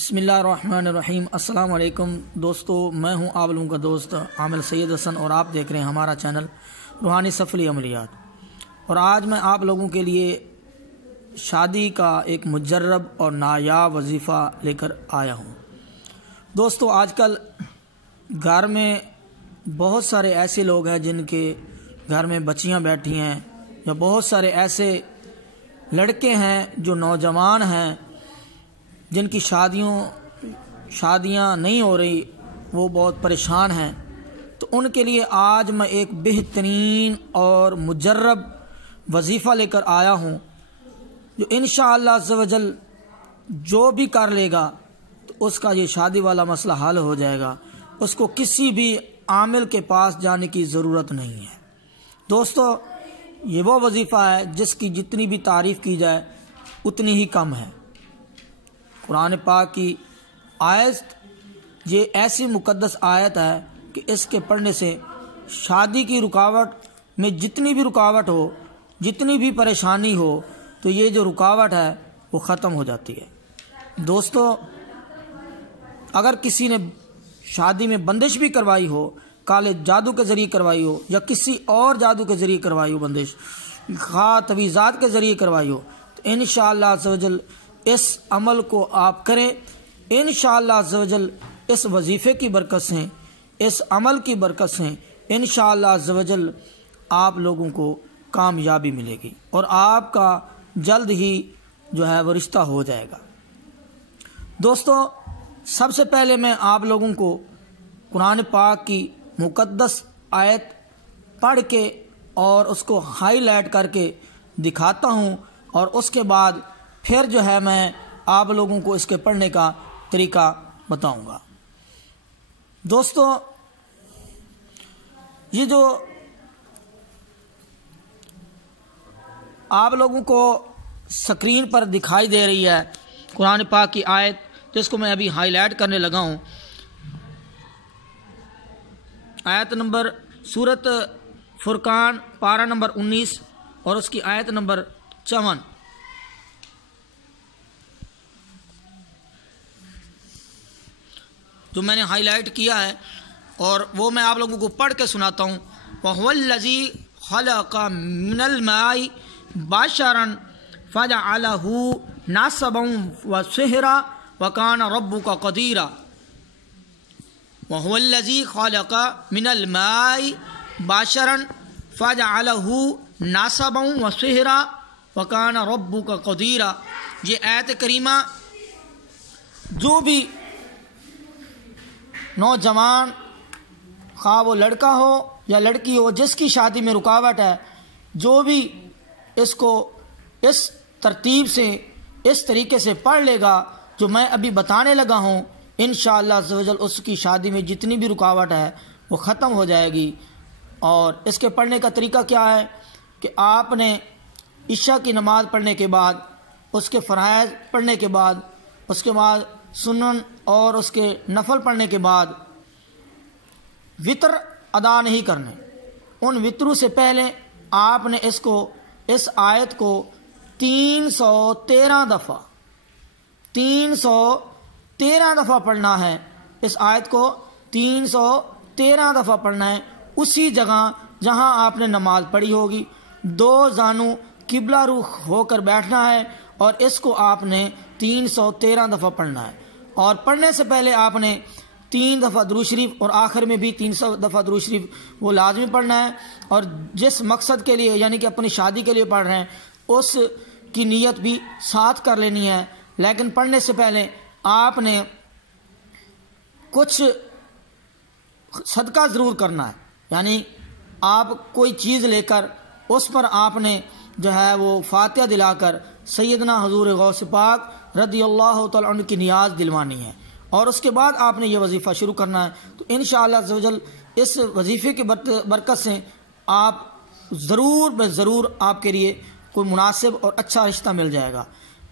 बिस्मिल्लाहिर्रहमानिर्रहीम। अस्सलाम वालेकुम दोस्तों, मैं हूं आप लोगों का दोस्त आमिर सैयद हसन और आप देख रहे हैं हमारा चैनल रूहानी सफली अमलियात। और आज मैं आप लोगों के लिए शादी का एक मुजर्रब और नायाब वजीफ़ा लेकर आया हूं। दोस्तों, आजकल घर में बहुत सारे ऐसे लोग हैं जिनके घर में बच्चियां बैठी हैं, या बहुत सारे ऐसे लड़के हैं जो नौजवान हैं जिनकी शादियां नहीं हो रही, वो बहुत परेशान हैं। तो उनके लिए आज मैं एक बेहतरीन और मुजर्रब वजीफ़ा लेकर आया हूँ, जो इंशाअल्लाह अज़्ज़वजल जो भी कर लेगा तो उसका ये शादी वाला मसला हल हो जाएगा। उसको किसी भी आमिल के पास जाने की ज़रूरत नहीं है। दोस्तों, ये वो वजीफ़ा है जिसकी जितनी भी तारीफ़ की जाए उतनी ही कम है। कुरान पाक की आयत ये ऐसी मुकद्दस आयत है कि इसके पढ़ने से शादी की रुकावट में जितनी भी रुकावट हो, जितनी भी परेशानी हो, तो ये जो रुकावट है वो ख़त्म हो जाती है। दोस्तों, अगर किसी ने शादी में बंदिश भी करवाई हो, काले जादू के ज़रिए करवाई हो या किसी और जादू के ज़रिए करवाई हो, बंदिश खा तवीज़ात के ज़रिए करवाई हो, तो इंशाअल्लाह अज़्ज़वजल इस अमल को आप करें। इंशाअल्लाह अज़्ज़वजल इस वजीफ़े की बरकत से, इस अमल की बरकत से इंशाअल्लाह अज़्ज़वजल आप लोगों को कामयाबी मिलेगी और आपका जल्द ही जो है वो रिश्ता हो जाएगा। दोस्तों, सबसे पहले मैं आप लोगों को कुरान पाक की मुकद्दस आयत पढ़ के और उसको हाईलाइट करके दिखाता हूँ, और उसके बाद फिर जो है मैं आप लोगों को इसके पढ़ने का तरीका बताऊंगा। दोस्तों, ये जो आप लोगों को स्क्रीन पर दिखाई दे रही है कुरान पाक की आयत, जिसको मैं अभी हाईलाइट करने लगा हूं, आयत नंबर सूरत फुरकान पारा नंबर 19 और उसकी आयत नंबर 54। जो मैंने हाईलाइट किया है और वो मैं आप लोगों को पढ़ के सुनाता हूँ। वहुवल्लज़ी खलक़ा मिनल माई बशरन फजअलहू नसबन व सिहरा व कान रब्बुका क़दीरा। वहुवल्लज़ी खलक़ा मिनल माई बशरन फजअलहू नसबन व सिहरा व कान रब्बुका क़दीरा। ये आयत करीमा जो भी नौजवान, खा वो लड़का हो या लड़की हो, जिसकी शादी में रुकावट है, जो भी इसको इस तरतीब से, इस तरीके से पढ़ लेगा जो मैं अभी बताने लगा हूँ, इंशाअल्लाह अज़्ज़वजल उसकी शादी में जितनी भी रुकावट है वो ख़त्म हो जाएगी। और इसके पढ़ने का तरीका क्या है कि आपने इशा की नमाज़ पढ़ने के बाद, उसके फ़राइज़ पढ़ने के बाद, उसके बाद सुन्नन और उसके नफल पढ़ने के बाद वितर अदा नहीं करने। उन वितरों से पहले आपने इस आयत को 313 दफ़ा पढ़ना है। इस आयत को 313 दफ़ा पढ़ना है, उसी जगह जहां आपने नमाज पढ़ी होगी। 2 जानू किबला रुख होकर बैठना है और इसको आपने 313 दफ़ा पढ़ना है। और पढ़ने से पहले आपने 3 दफ़ा दुरूद शरीफ और आखिर में भी 300 दफ़ा दुरूद शरीफ वो लाजमी पढ़ना है। और जिस मकसद के लिए, यानी कि अपनी शादी के लिए पढ़ रहे हैं, उस की नीयत भी साथ कर लेनी है। लेकिन पढ़ने से पहले आपने कुछ सदका ज़रूर करना है, यानी आप कोई चीज़ लेकर उस पर आपने जो है वो फातिहा दिलाकर सैयदना हुजूर गौस पाक रज़ियल्लाहु तआला अन्हु की नियाज़ दिलवानी है, और उसके बाद आपने ये वजीफ़ा शुरू करना है। तो इंशाअल्लाह अज़्ज़वजल इस वजीफ़े की बरकत से आप ज़रूर आपके लिए कोई मुनासिब और अच्छा रिश्ता मिल जाएगा।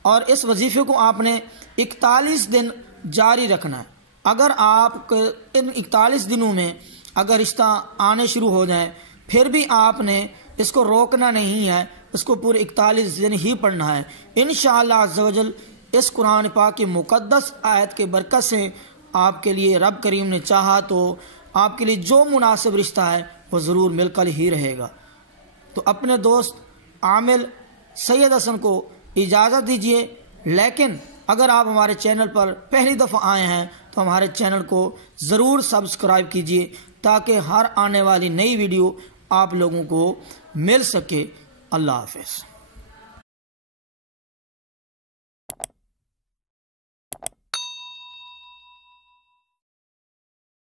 और इस वजीफ़े को आपने 41 दिन जारी रखना है। अगर आप इन 41 दिनों में अगर रिश्ता आने शुरू हो जाए, फिर भी आपने इसको रोकना नहीं है, इसको पूरे 41 दिन ही पढ़ना है। इंशाअल्लाह अज़्ज़वजल اس قرآن پاک کی مقدس آیت کے برکت سے آپ کے لیے رب کریم نے چاہا تو آپ کے لیے جو مناسب رشتہ ہے وہ ضرور مل کر ہی رہے گا۔ تو اپنے دوست عامل سید حسن کو اجازت دیجیے، لیکن اگر آپ ہمارے چینل پر پہلی دفعہ آئے ہیں تو ہمارے چینل کو ضرور سبسکرائب کیجیے تاکہ ہر آنے والی نئی ویڈیو آپ لوگوں کو مل سکے۔ اللہ حافظ۔